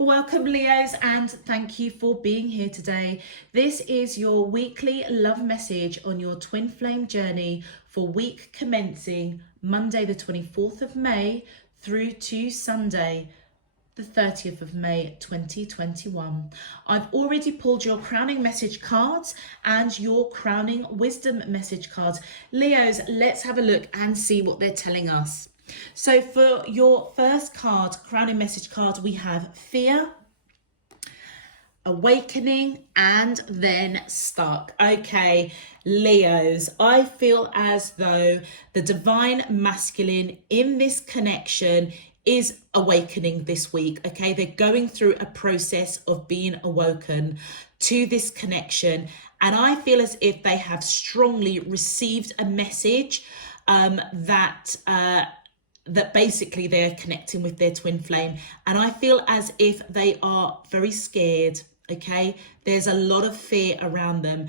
Welcome, Leos, and thank you for being here today. This is your weekly love message on your twin flame journey for week commencing Monday the 24th of May through to Sunday the 30th of May 2021. I've already pulled your crowning message cards and your crowning wisdom message cards. Leos, let's have a look and see what they're telling us. So for your first card, crowning message card, we have fear, awakening, and then stuck. Okay, Leos, I feel as though the divine masculine in this connection is awakening this week. Okay, they're going through a process of being awoken to this connection, and I feel as if they have strongly received a message that basically they're connecting with their twin flame, and I feel as if they are very scared. Okay, there's a lot of fear around them.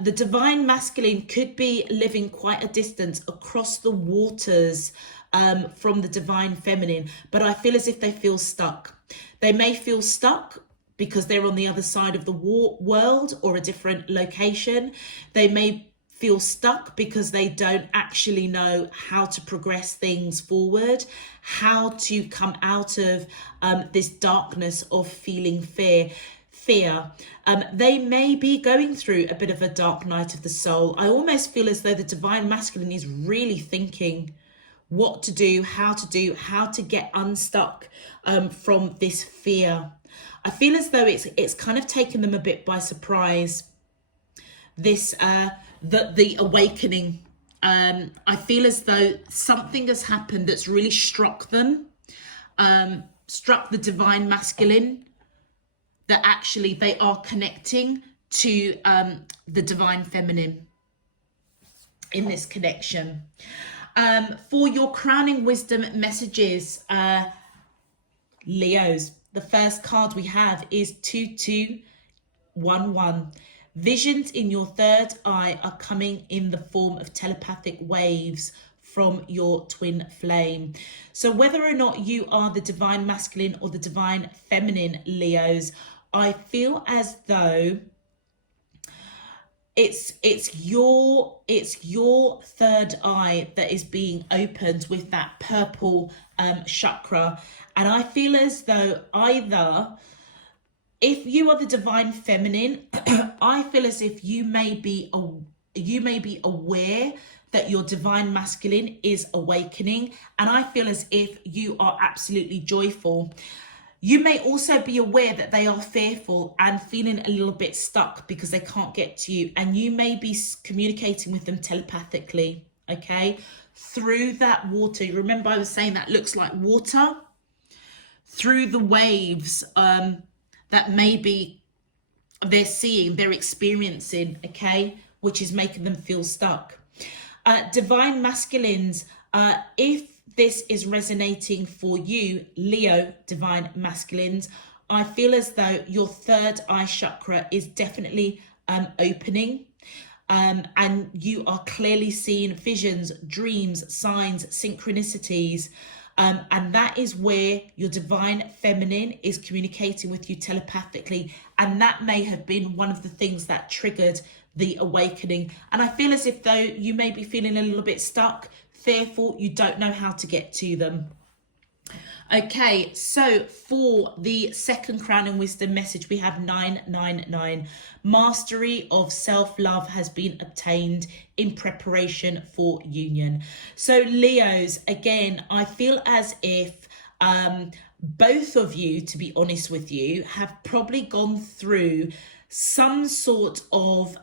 The divine masculine could be living quite a distance across the waters from the divine feminine, but I feel as if they feel stuck. They may feel stuck because they're on the other side of the world or a different location. They may feel stuck because they don't actually know how to progress things forward, how to come out of this darkness of feeling fear. They may be going through a bit of a dark night of the soul. I almost feel as though the divine masculine is really thinking what to do, how to get unstuck from this fear. I feel as though it's kind of taken them a bit by surprise, this the awakening. I feel as though something has happened that's really struck them, struck the divine masculine, that actually they are connecting to the divine feminine in this connection. For your crowning wisdom messages, Leos, the first card we have is 2211. Visions in your third eye are coming in the form of telepathic waves from your twin flame. So whether or not you are the divine masculine or the divine feminine, Leos, I feel as though it's your third eye that is being opened with that purple chakra, and I feel as though either, if you are the divine feminine, I feel as if you may be aware that your divine masculine is awakening, and I feel as if you are absolutely joyful. You may also be aware that they are fearful and feeling a little bit stuck because they can't get to you, and you may be communicating with them telepathically, okay, through that water. Remember, I was saying that looks like water, through the waves that maybe they're seeing, they're experiencing, okay, which is making them feel stuck. Divine masculines, if this is resonating for you, Leo divine masculines, I feel as though your third eye chakra is definitely opening, and you are clearly seeing visions, dreams, signs, synchronicities, and that is where your divine feminine is communicating with you telepathically, and that may have been one of the things that triggered the awakening. And I feel as if though you may be feeling a little bit stuck, fearful, you don't know how to get to them. Okay, so for the second crowning wisdom message, we have 999. Mastery of self-love has been obtained in preparation for union. So Leos, again, I feel as if both of you, to be honest with you, have probably gone through some sort of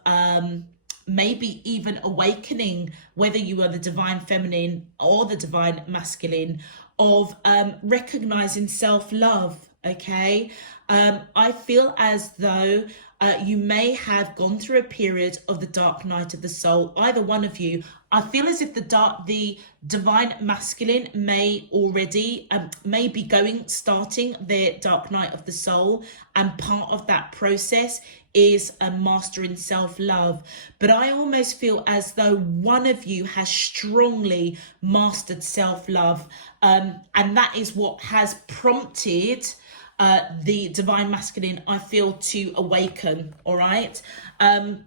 maybe even awakening, whether you are the divine feminine or the divine masculine, of recognizing self-love. Okay, I feel as though you may have gone through a period of the dark night of the soul, either one of you. I feel as if the divine masculine may already may be starting their dark night of the soul, and part of that process is mastering self-love. But I almost feel as though one of you has strongly mastered self-love, and that is what has prompted the divine masculine, I feel, to awaken. All right. And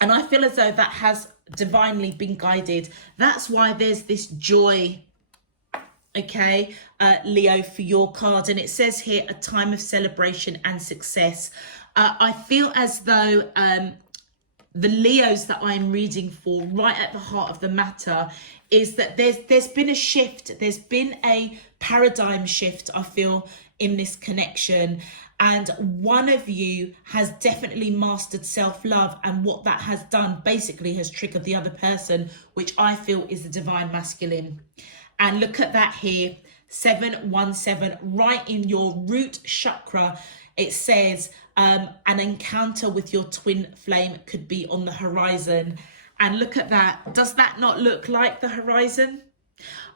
I feel as though that has divinely been guided. That's why there's this joy, okay, Leo, for your card. And it says here, a time of celebration and success. I feel as though the Leos that I'm reading for, right at the heart of the matter, is that there's been a shift. There's been a paradigm shift, I feel, in this connection. And one of you has definitely mastered self-love, and what that has done basically has triggered the other person, which I feel is the divine masculine. And look at that here, 717, right in your root chakra. It says an encounter with your twin flame could be on the horizon. And look at that. Does that not look like the horizon?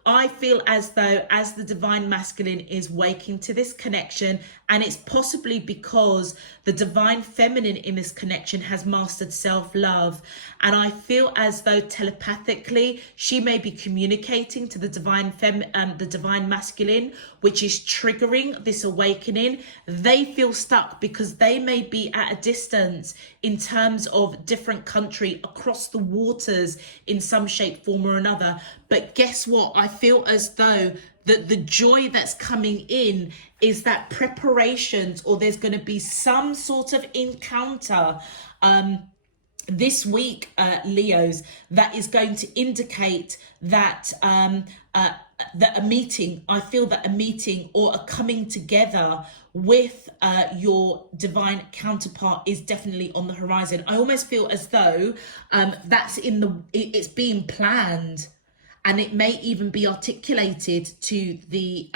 I feel as though, as the divine masculine is waking to this connection, and it's possibly because the divine feminine in this connection has mastered self-love, and I feel as though telepathically she may be communicating to the divine masculine, which is triggering this awakening. They feel stuck because they may be at a distance in terms of different country, across the waters in some shape, form or another. But guess what? I feel as though that the joy that's coming in is that preparations, or there's going to be some sort of encounter this week, Leos, that is going to indicate that that a meeting, I feel that a meeting or a coming together with your divine counterpart is definitely on the horizon. I almost feel as though that's it's being planned. And it may even be articulated to the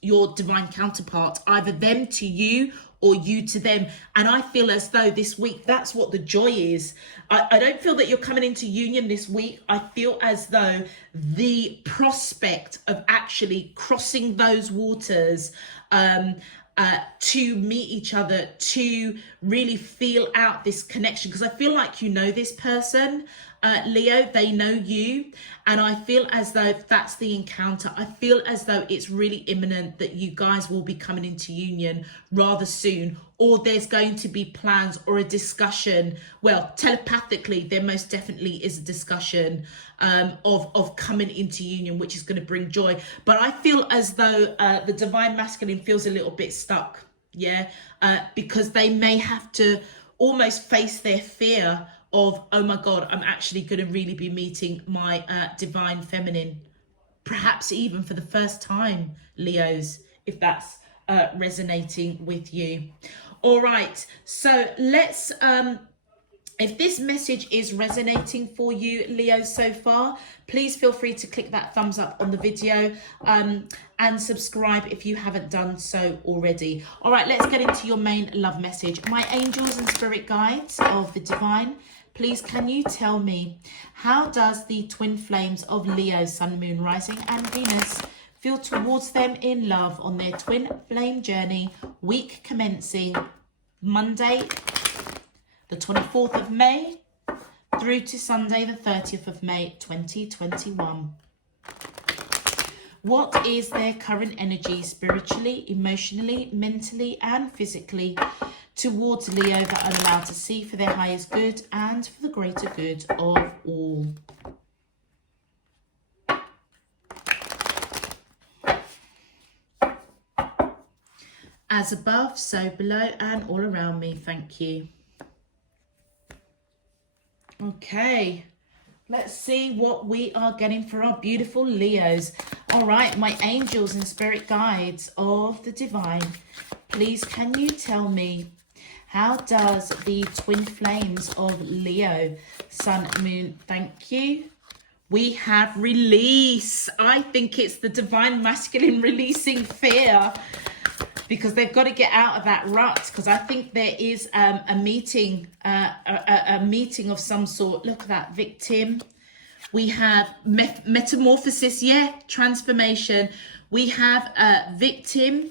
your divine counterpart, either them to you or you to them. And I feel as though this week, that's what the joy is. I don't feel that you're coming into union this week. I feel as though the prospect of actually crossing those waters to meet each other, to really feel out this connection, because I feel like you know this person, Leo, they know you, and I feel as though that's the encounter. I feel as though it's really imminent that you guys will be coming into union rather soon, or there's going to be plans or a discussion. Well, telepathically, there most definitely is a discussion of coming into union, which is going to bring joy. But I feel as though the divine masculine feels a little bit stuck, yeah, because they may have to almost face their fear of, oh my God, I'm actually going to really be meeting my divine feminine, perhaps even for the first time, Leos, if that's resonating with you. All right, so let's, if this message is resonating for you, Leo, so far, please feel free to click that thumbs up on the video and subscribe if you haven't done so already. All right, let's get into your main love message. My angels and spirit guides of the divine, please can you tell me, how does the twin flames of Leo, Sun, Moon, Rising and Venus feel towards them in love on their twin flame journey, week commencing Monday, the 24th of May, through to Sunday, the 30th of May, 2021. What is their current energy spiritually, emotionally, mentally and physically towards Leo that are allowed to see for their highest good and for the greater good of all? As above, so below and all around me. Thank you. Okay, let's see what we are getting for our beautiful Leos. All right, my angels and spirit guides of the divine, please can you tell me, how does the twin flames of Leo, Sun, Moon, thank you. We have release. I think it's the divine masculine releasing fear, because they've got to get out of that rut, because I think there is a meeting of some sort. Look at that, victim. We have metamorphosis, yeah, transformation. We have victim.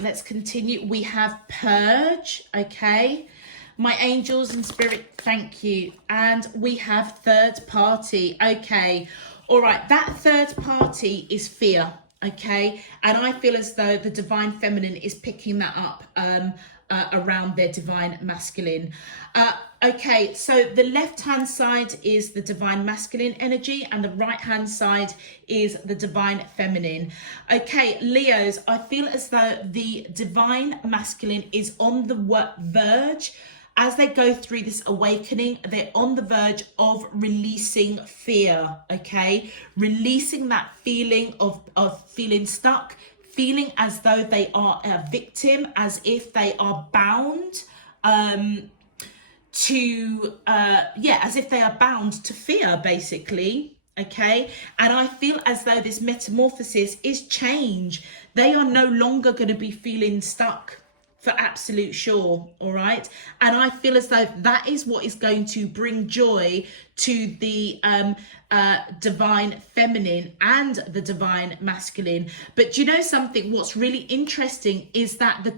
Let's continue. We have purge, okay. My angels and spirit, thank you. And we have third party, okay. All right, that third party is fear. okay? And I feel as though the divine feminine is picking that up around their divine masculine. Okay, so the left hand side is the divine masculine energy and the right hand side is the divine feminine. Okay, Leos, I feel as though the divine masculine is on the verge. As they go through this awakening, they're on the verge of releasing fear, okay? Releasing that feeling of feeling stuck, feeling as though they are a victim, as if they are bound as if they are bound to fear, basically, okay? And I feel as though this metamorphosis is change. They are no longer going to be feeling stuck, for absolute sure, all right? And I feel as though that is what is going to bring joy to the divine feminine and the divine masculine. But do you know something? What's really interesting is that the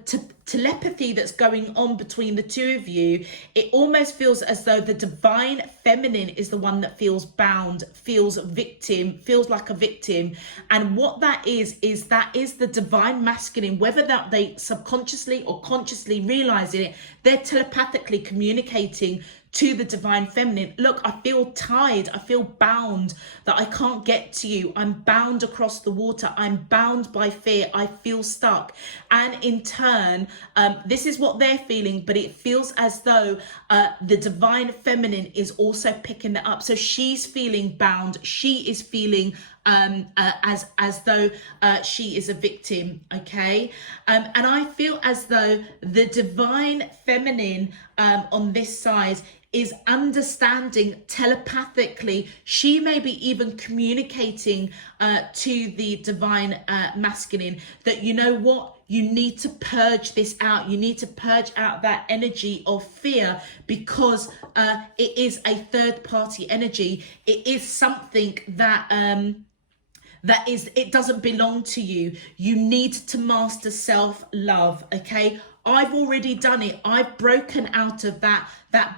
telepathy that's going on between the two of you, it almost feels as though the divine feminine is the one that feels bound, feels victim, feels like a victim. And what that is that is the divine masculine, whether that they subconsciously or consciously realizing it, they're telepathically communicating to the divine feminine. Look, I feel tied, I feel bound, that I can't get to you. I'm bound across the water. I'm bound by fear. I feel stuck. And in turn, this is what they're feeling, but it feels as though the divine feminine is also picking that up. So she's feeling bound. She is feeling as though she is a victim, okay? And I feel as though the divine feminine on this side is understanding telepathically. She may be even communicating to the divine masculine that, you know what, you need to purge this out. You need to purge out that energy of fear, because it is a third party energy. It is something that it doesn't belong to you. You need to master self-love, okay? I've already done it. I've broken out of that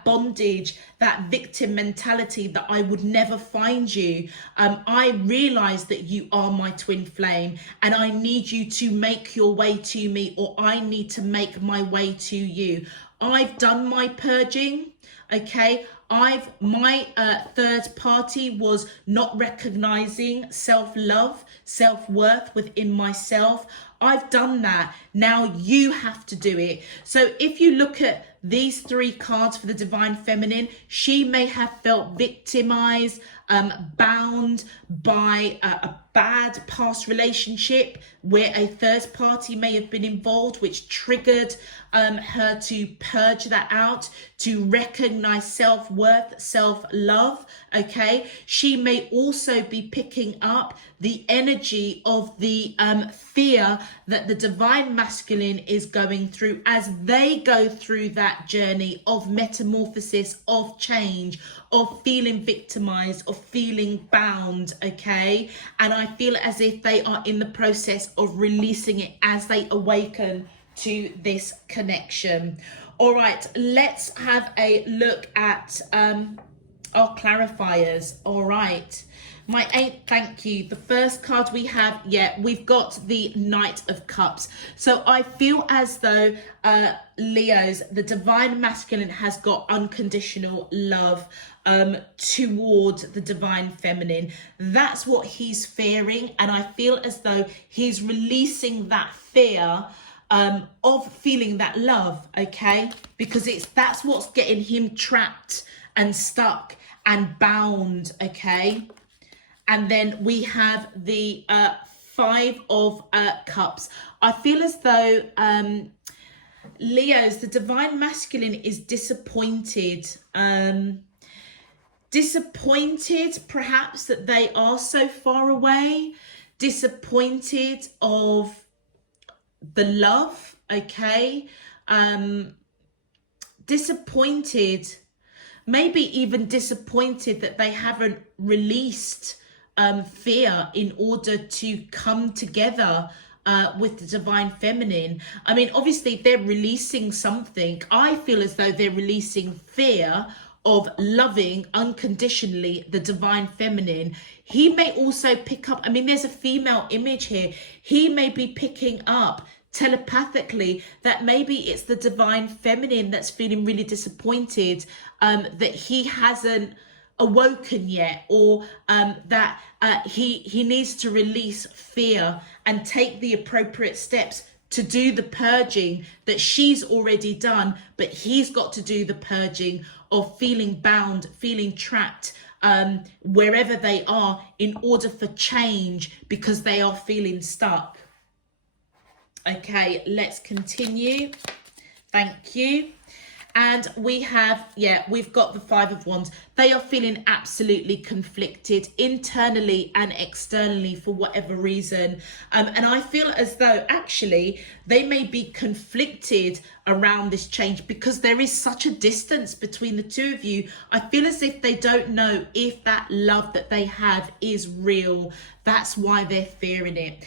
bondage, that victim mentality that I would never find you. I realize that you are my twin flame, and I need you to make your way to me, or I need to make my way to you. I've done my purging, okay? My third party was not recognizing self-love, self-worth within myself. I've done that. Now you have to do it. So if you look at these three cards for the divine feminine, she may have felt victimized, bound by a bad past relationship where a third party may have been involved, which triggered her to purge that out, to recognize self-worth, self-love, okay? She may also be picking up the energy of the fear that the divine masculine is going through as they go through that journey of metamorphosis, of change, of feeling victimized, of feeling bound, okay? And I feel as if they are in the process of releasing it as they awaken to this connection. All right, let's have a look at our clarifiers. All right, my 8, thank you. The first card we have, we've got the Knight of Cups. So I feel as though Leos, the divine masculine, has got unconditional love toward the divine feminine. That's what he's fearing, and I feel as though he's releasing that fear of feeling that love, okay? Because that's what's getting him trapped and stuck and bound, okay? And then we have the 5 of Cups. I feel as though Leos, the divine masculine, is disappointed. Disappointed perhaps that they are so far away. Disappointed of the love, okay? Disappointed, maybe even disappointed that they haven't released fear in order to come together with the divine feminine. I mean, obviously they're releasing something. I feel as though they're releasing fear of loving unconditionally the divine feminine, he may also pick up, I mean, there's a female image here. He may be picking up telepathically that maybe it's the divine feminine that's feeling really disappointed that he hasn't awoken yet, or that he needs to release fear and take the appropriate steps to do the purging that she's already done, but he's got to do the purging of feeling bound, feeling trapped wherever they are, in order for change, because they are feeling stuck. Okay, let's continue. Thank you. And we have, we've got the Five of Wands. They are feeling absolutely conflicted internally and externally for whatever reason. And I feel as though actually they may be conflicted around this change because there is such a distance between the two of you. I feel as if they don't know if that love that they have is real. That's why they're fearing it.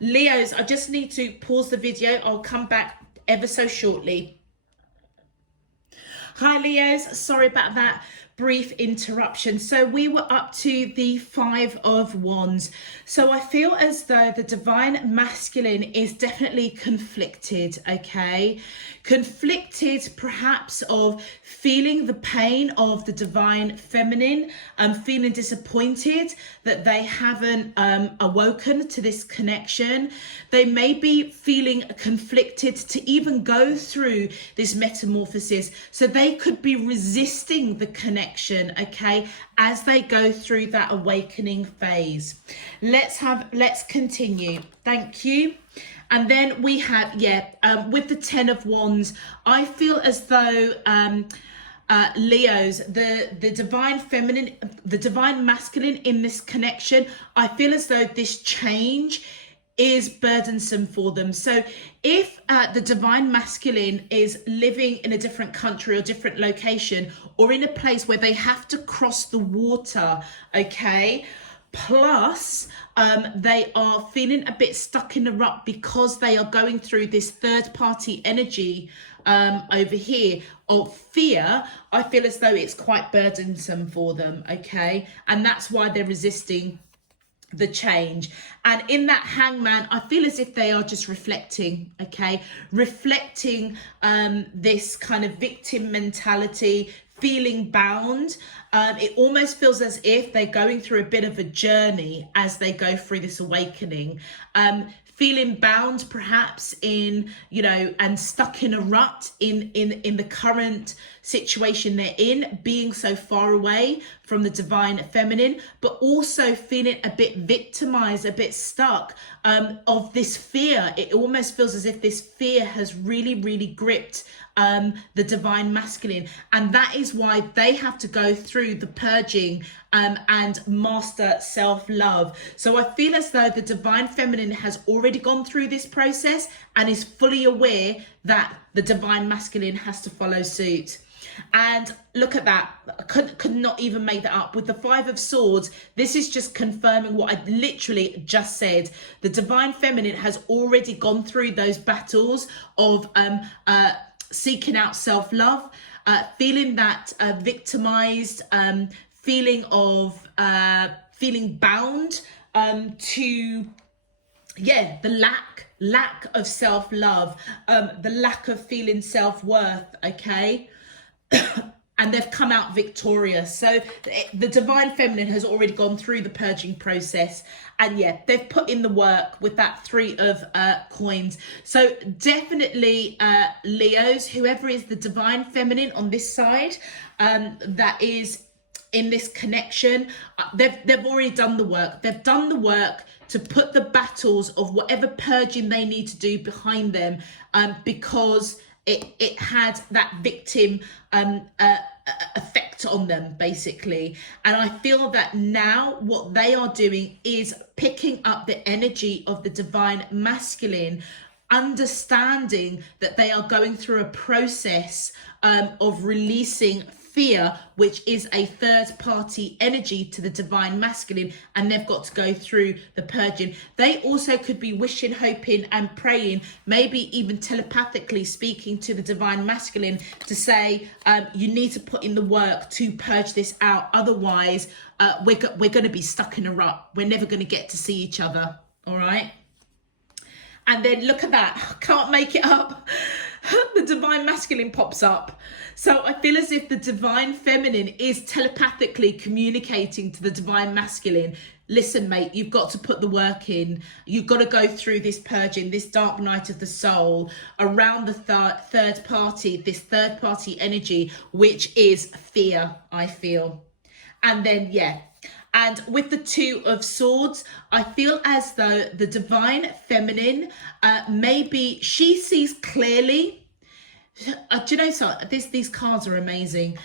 Leos, I just need to pause the video. I'll come back ever so shortly. Hi Leos, sorry about that brief interruption. So we were up to the Five of Wands. So I feel as though the divine masculine is definitely conflicted, okay? Conflicted perhaps of feeling the pain of the divine feminine, feeling disappointed that they haven't awoken to this connection. They may be feeling conflicted to even go through this metamorphosis. So they could be resisting the connection, okay, as they go through that awakening phase. Let's continue. Thank you. And then we have, with the Ten of Wands, I feel as though Leos, the divine feminine, the divine masculine in this connection, I feel as though this change is burdensome for them. So if the divine masculine is living in a different country or different location, or in a place where they have to cross the water, okay, plus they are feeling a bit stuck in a rut because they are going through this third party energy over here of fear, I feel as though it's quite burdensome for them, okay, and that's why they're resisting the change. And in that Hangman, I feel as if they are just reflecting, okay, reflecting this kind of victim mentality, feeling bound. It almost feels as if they're going through a bit of a journey as they go through this awakening, feeling bound perhaps in, you know, and stuck in a rut in the current situation they're in, being so far away from the divine feminine, but also feeling a bit victimized, a bit stuck of this fear. It almost feels as if this fear has really gripped the divine masculine, and that is why they have to go through the purging and master self-love. So I feel as though the divine feminine has already gone through this process and is fully aware that the divine masculine has to follow suit. And look at that, I could not even make that up. With the Five of Swords, this is just confirming what I literally just said. The divine feminine has already gone through those battles of seeking out self-love, feeling that victimized, feeling of feeling bound to the lack of self-love, the lack of feeling self-worth, okay. And they've come out victorious. So the divine feminine has already gone through the purging process, and they've put in the work with that Three of Coins. So definitely Leos, whoever is the divine feminine on this side, that is in this connection, they've already done the work. They've done the work to put the battles of whatever purging they need to do behind them, because it had that victim effect on them, basically. And I feel that now what they are doing is picking up the energy of the divine masculine, understanding that they are going through a process of releasing fear, which is a third party energy to the divine masculine, and they've got to go through the purging. They also could be wishing, hoping and praying, maybe even telepathically speaking to the divine masculine to say, you need to put in the work to purge this out, otherwise we're going to be stuck in a rut. We're never going to get to see each other. All right. And then look at that, I can't make it up. The divine masculine pops up. So I feel as if the divine feminine is telepathically communicating to the divine masculine, listen, mate, you've got to put the work in. You've got to go through this purging, this dark night of the soul around the third party, this third party energy, which is fear, I feel. And then, yeah. And with the Two of Swords, I feel as though the divine feminine, maybe she sees clearly. Do you know, so these cards are amazing.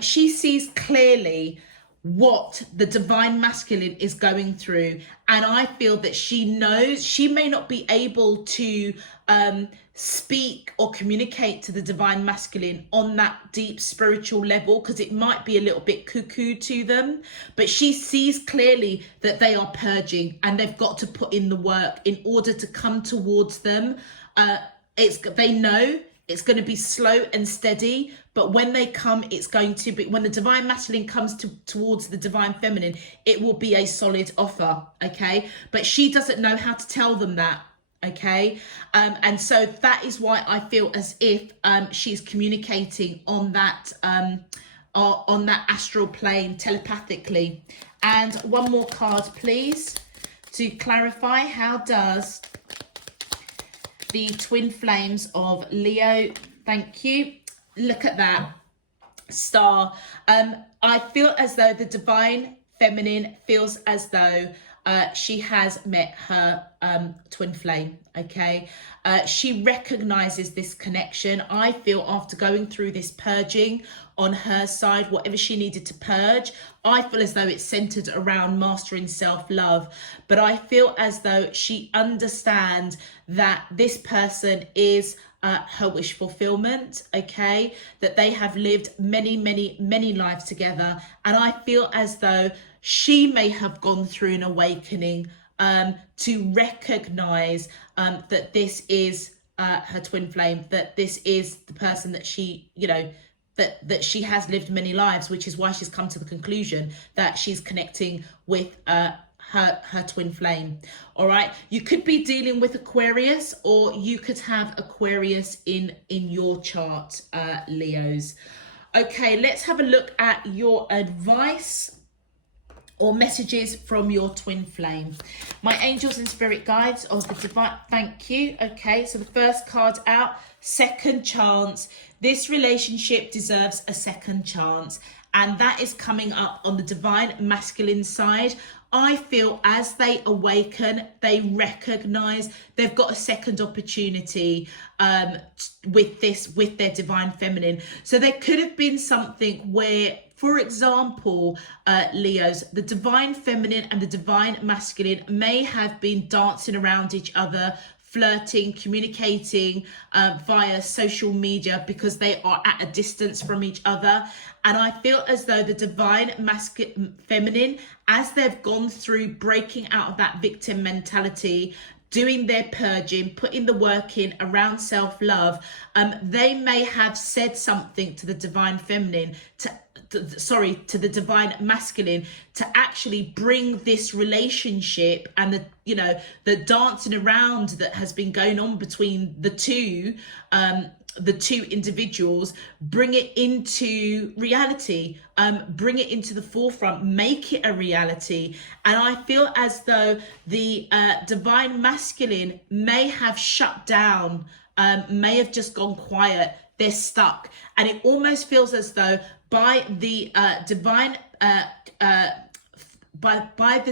She sees clearly what the divine masculine is going through, and I feel that she knows she may not be able to speak or communicate to the divine masculine on that deep spiritual level, because it might be a little bit cuckoo to them, but she sees clearly that they are purging and they've got to put in the work in order to come towards them. They know it's going to be slow and steady, but when they come, it's going to be, when the divine masculine comes towards the divine feminine, it will be a solid offer, okay? But she doesn't know how to tell them that, okay? And so that is why I feel as if she's communicating on that astral plane telepathically. And one more card, please, to clarify. How does the twin flames of Leo, thank you, look at that star. I feel as though the divine feminine feels as though she has met her twin flame, okay? She recognizes this connection. I feel after going through this purging on her side, whatever she needed to purge, I feel as though it's centered around mastering self-love. But I feel as though she understands that this person is her wish fulfillment, okay? That they have lived many, many, many lives together. And I feel as though she may have gone through an awakening to recognize that this is her twin flame, that this is the person that she, you know, that she has lived many lives, which is why she's come to the conclusion that she's connecting with her twin flame. All right, you could be dealing with Aquarius, or you could have Aquarius in your chart, Leos. Okay, let's have a look at your advice or messages from your twin flame. My angels and spirit guides of the divine, thank you. Okay, so the first card out, second chance. This relationship deserves a second chance, and that is coming up on the divine masculine side. I feel as they awaken, they recognize they've got a second opportunity with their divine feminine. So there could have been something where, for example, Leos, the divine feminine and the divine masculine may have been dancing around each other, flirting, communicating via social media because they are at a distance from each other. And I feel as though the divine masculine feminine, as they've gone through breaking out of that victim mentality, doing their purging, putting the work in around self-love, they may have said something to the divine feminine, to the divine masculine, to actually bring this relationship and the dancing around that has been going on between the two individuals, bring it into reality, bring it into the forefront, make it a reality. And I feel as though the divine masculine may have shut down, may have just gone quiet. They're stuck, and it almost feels as though by the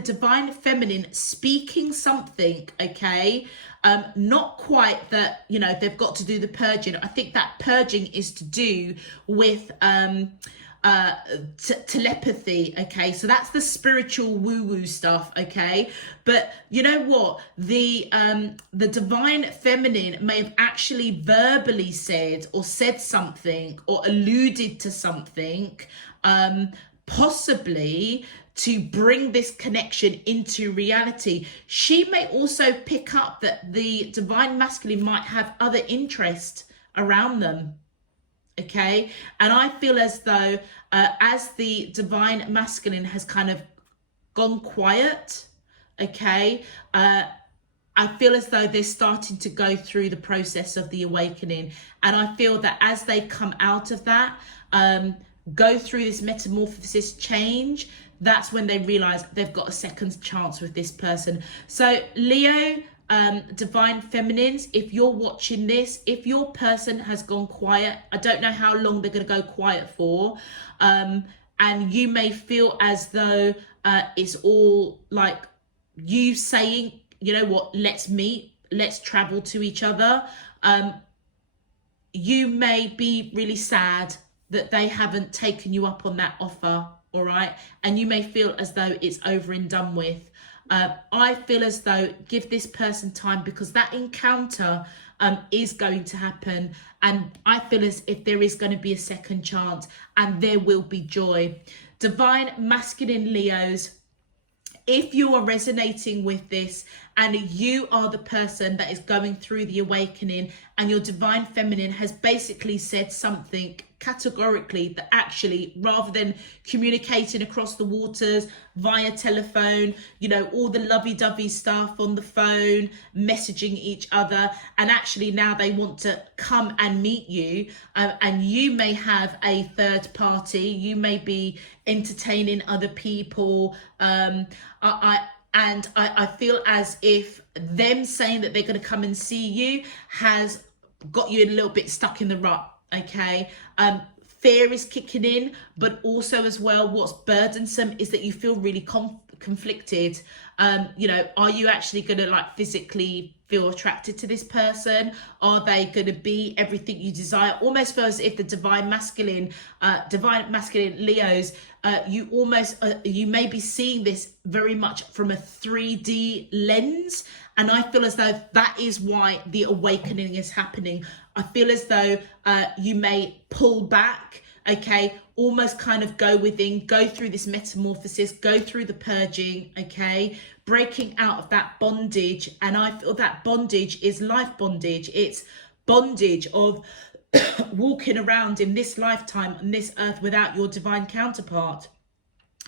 divine feminine speaking something, okay, not quite that, they've got to do the purging. I think that purging is to do with telepathy. Okay, so that's the spiritual woo-woo stuff. Okay, but you know what, the divine feminine may have actually verbally said or said something or alluded to something, possibly to bring this connection into reality. She may also pick up that the divine masculine might have other interest around them. Okay, and I feel as though as the divine masculine has kind of gone quiet, okay, I feel as though they're starting to go through the process of the awakening, and I feel that as they come out of that, go through this metamorphosis change, that's when they realize they've got a second chance with this person. So Leo, divine feminines, if you're watching this, if your person has gone quiet, I don't know how long they're going to go quiet for, and you may feel as though it's all like you saying, you know what, let's meet, let's travel to each other. You may be really sad that they haven't taken you up on that offer, all right? And you may feel as though it's over and done with. I feel as though give this person time, because that encounter is going to happen, and I feel as if there is going to be a second chance and there will be joy. Divine masculine Leos, if you are resonating with this and you are the person that is going through the awakening and your divine feminine has basically said something categorically that actually, rather than communicating across the waters via telephone, you know, all the lovey-dovey stuff on the phone, messaging each other, and actually now they want to come and meet you, and you may have a third party, you may be entertaining other people. I feel as if them saying that they're going to come and see you has got you a little bit stuck in the rut. Okay, fear is kicking in, but also as well, what's burdensome is that you feel really conflicted. You know, are you actually going to like physically feel attracted to this person? Are they going to be everything you desire? Almost feels as if the divine masculine Leos, you almost you may be seeing this very much from a 3D lens, and I feel as though that is why the awakening is happening. I feel as though you may pull back, okay, almost kind of go within, go through this metamorphosis, go through the purging, okay, breaking out of that bondage. And I feel that bondage is life bondage. It's bondage of walking around in this lifetime on this earth without your divine counterpart.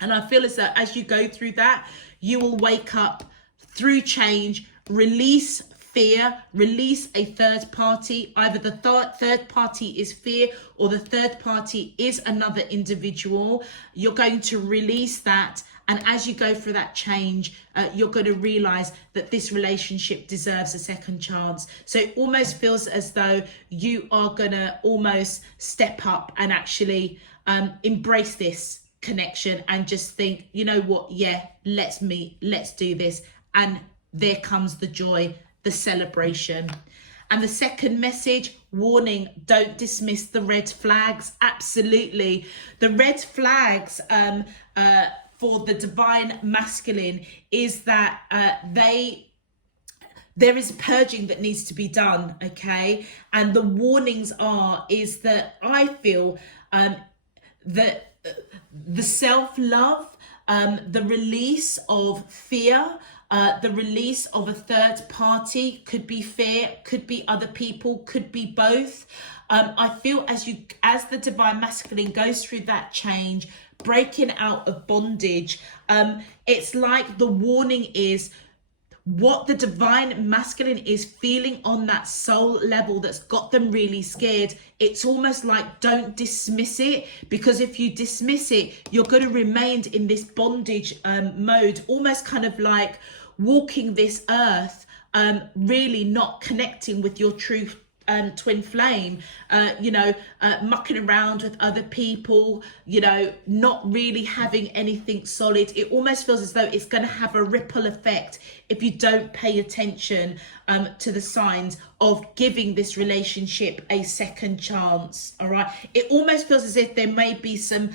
And I feel as though as you go through that, you will wake up through change, release fear, release a third party. Either the third party is fear or the third party is another individual. You're going to release that. And as you go through that change, you're going to realize that this relationship deserves a second chance. So it almost feels as though you are going to almost step up and actually embrace this connection and just think, you know what, yeah, let's meet, let's do this. And there comes the joy, the celebration. And the second message, warning, don't dismiss the red flags. Absolutely. The red flags for the divine masculine is that there is purging that needs to be done, okay? And the warnings is that I feel that the self-love, the release of fear, the release of a third party, could be fear, could be other people, could be both. I feel as the divine masculine goes through that change, breaking out of bondage, it's like the warning is what the divine masculine is feeling on that soul level that's got them really scared. It's almost like, don't dismiss it, because if you dismiss it, you're going to remain in this bondage mode, almost kind of like walking this earth, really not connecting with your true twin flame, mucking around with other people, not really having anything solid. It almost feels as though it's going to have a ripple effect if you don't pay attention to the signs of giving this relationship a second chance. All right, it almost feels as if there may be some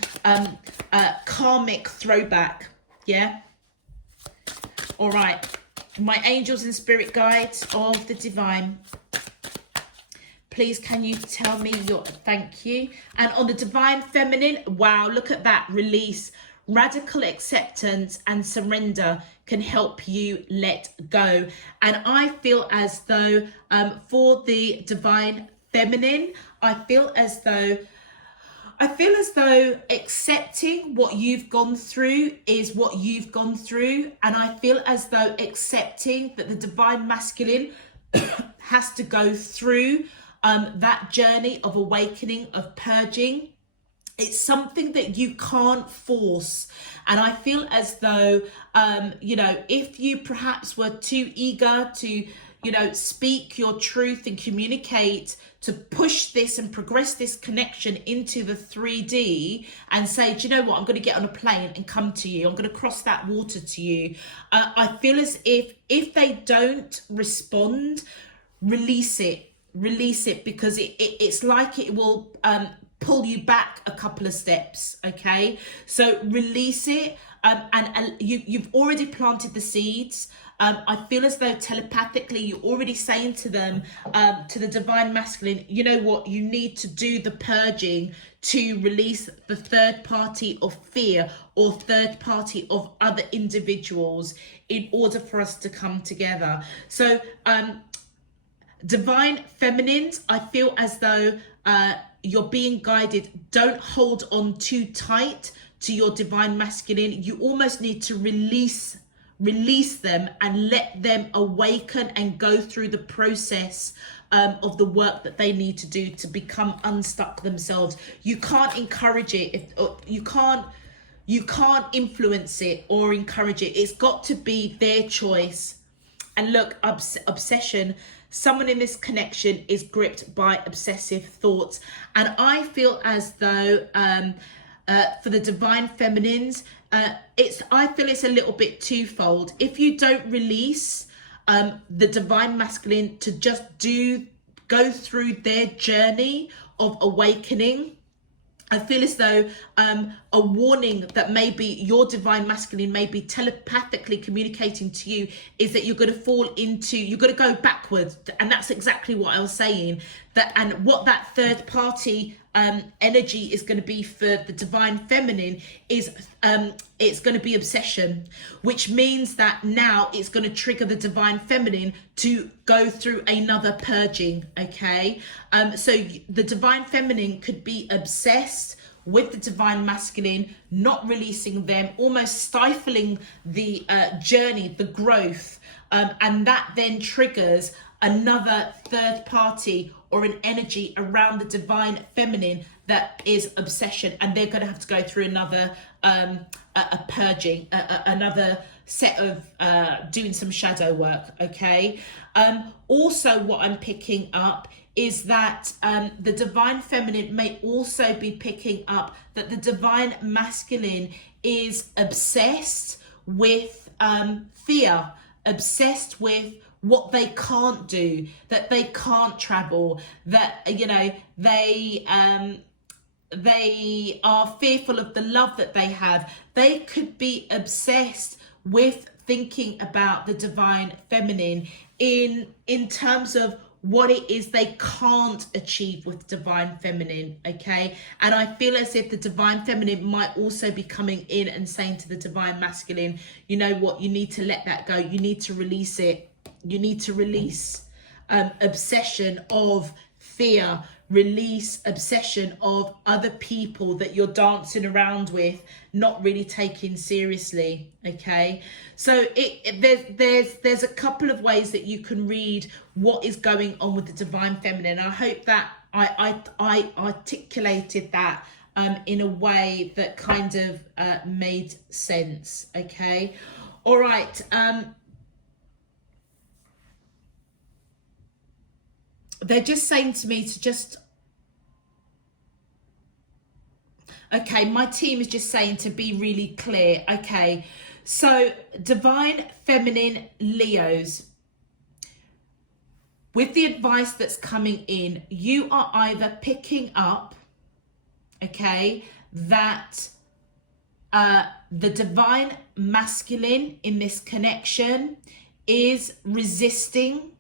karmic throwback. Yeah. All right, my angels and spirit guides of the divine, please can you tell me your thank you. And on the divine feminine, wow, look at that, release. Radical acceptance and surrender can help you let go. And I feel as though for the divine feminine, I feel as though accepting what you've gone through is what you've gone through. And I feel as though accepting that the divine masculine has to go through that journey of awakening, of purging. It's something that you can't force. And I feel as though, if you perhaps were too eager to, speak your truth and communicate, to push this and progress this connection into the 3D and say, do you know what, I'm going to get on a plane and come to you. I'm going to cross that water to you. I feel as if they don't respond, release it, because it's like it will pull you back a couple of steps. Okay, so release it, and you've already planted the seeds. I feel as though telepathically you're already saying to them, to the divine masculine, you know what, you need to do the purging to release the third party of fear or third party of other individuals in order for us to come together. So divine feminines, I feel as though you're being guided. Don't hold on too tight to your divine masculine. You almost need to release them and let them awaken and go through the process of the work that they need to do to become unstuck themselves. You can't encourage it. You can't influence it or encourage it. It's got to be their choice. And look, obsession, someone in this connection is gripped by obsessive thoughts. And I feel as though for the divine feminines, I feel it's a little bit twofold. If you don't release the divine masculine to just go through their journey of awakening, I feel as though a warning that maybe your divine masculine may be telepathically communicating to you is that you're going to go backwards. And that's exactly what I was saying. And what that third party energy is going to be for the divine feminine is it's going to be obsession, which means that now it's going to trigger the divine feminine to go through another purging. Okay, so the divine feminine could be obsessed with the divine masculine, not releasing them, almost stifling the journey, the growth, and that then triggers another third party or an energy around the divine feminine that is obsession, and they're going to have to go through another a purging, another set of doing some shadow work. Okay, also what I'm picking up is that the divine feminine may also be picking up that the divine masculine is obsessed with fear, obsessed with what they can't do, that they can't travel, that they are fearful of the love that they have. They could be obsessed with thinking about the divine feminine in terms of what it is they can't achieve with divine feminine. Okay, and I feel as if the divine feminine might also be coming in and saying to the divine masculine, you know what, you need to let that go, you need to release it. You need to release obsession of fear, release obsession of other people that you're dancing around with, not really taking seriously. Okay, so there's a couple of ways that you can read what is going on with the divine feminine. I hope that I articulated that in a way that kind of made sense. Okay, all right. they're just saying to me to just, okay, my team is just saying to be really clear. Okay, so divine feminine Leos, with the advice that's coming in, you are either picking up, okay, that the divine masculine in this connection is resisting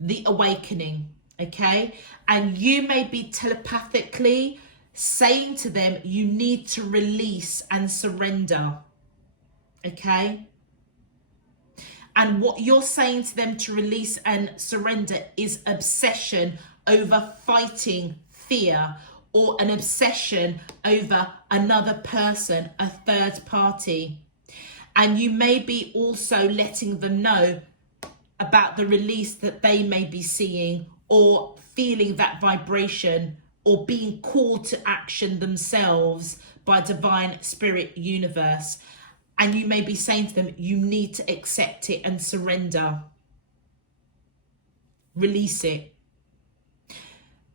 the awakening, okay? And you may be telepathically saying to them, you need to release and surrender, okay? And what you're saying to them to release and surrender is obsession over fighting fear, or an obsession over another person, a third party. And you may be also letting them know about the release that they may be seeing, or feeling that vibration, or being called to action themselves by divine spirit universe. And you may be saying to them, you need to accept it and surrender. Release it.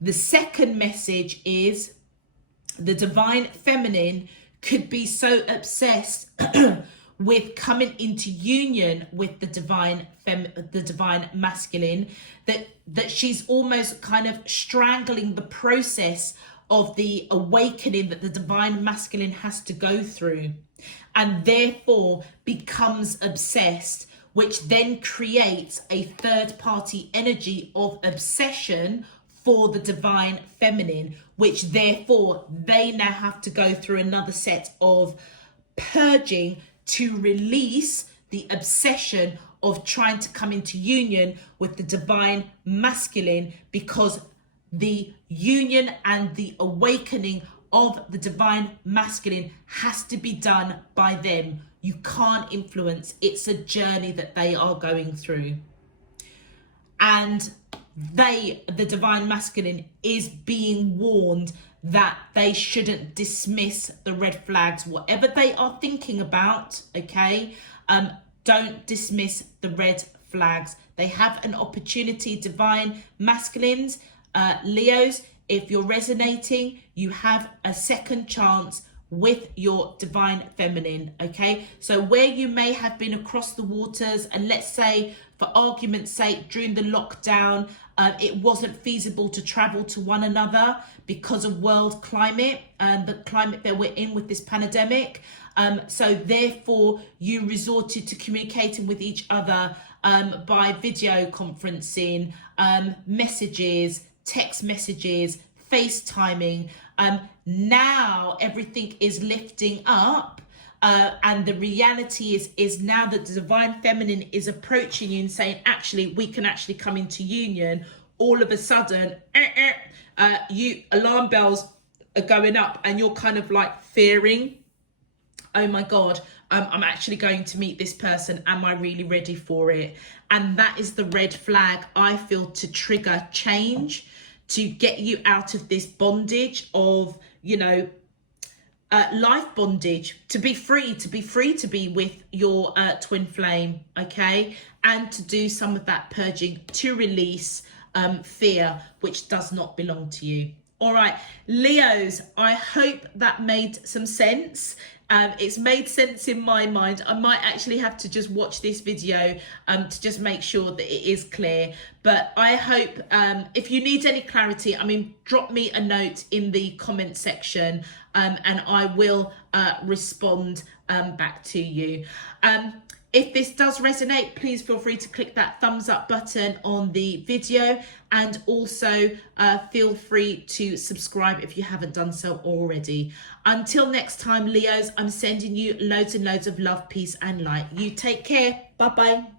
The second message is the divine feminine could be so obsessed with coming into union with the divine masculine that she's almost kind of strangling the process of the awakening that the divine masculine has to go through, and therefore becomes obsessed, which then creates a third party energy of obsession for the divine feminine, which therefore they now have to go through another set of purging to release the obsession of trying to come into union with the divine masculine, because the union and the awakening of the divine masculine has to be done by them. You can't influence. It's a journey that they are going through. And the divine masculine, is being warned that they shouldn't dismiss the red flags, whatever they are thinking about, okay? Don't dismiss the red flags. They have an opportunity, divine masculines, Leos, if you're resonating, you have a second chance with your divine feminine, okay? So where you may have been across the waters, and let's say for argument's sake during the lockdown it wasn't feasible to travel to one another because of world climate and the climate that we're in with this pandemic, so therefore you resorted to communicating with each other by video conferencing, messages, text messages, FaceTiming. Now everything is lifting up, and the reality is now that the divine feminine is approaching you and saying, actually, we can actually come into union. All of a sudden, you alarm bells are going up, and you're kind of like fearing, oh my God, I'm actually going to meet this person. Am I really ready for it? And that is the red flag, I feel, to trigger change, to get you out of this bondage of, you know, life bondage, to be free to be with your twin flame, okay? And to do some of that purging to release fear, which does not belong to you. All right, Leos, I hope that made some sense. It's made sense in my mind. I might actually have to just watch this video to just make sure that it is clear. But I hope if you need any clarity, I mean, drop me a note in the comment section and I will respond back to you. If this does resonate, please feel free to click that thumbs up button on the video, and also feel free to subscribe if you haven't done so already. Until next time, Leos, I'm sending you loads and loads of love, peace and light. You take care. Bye-bye.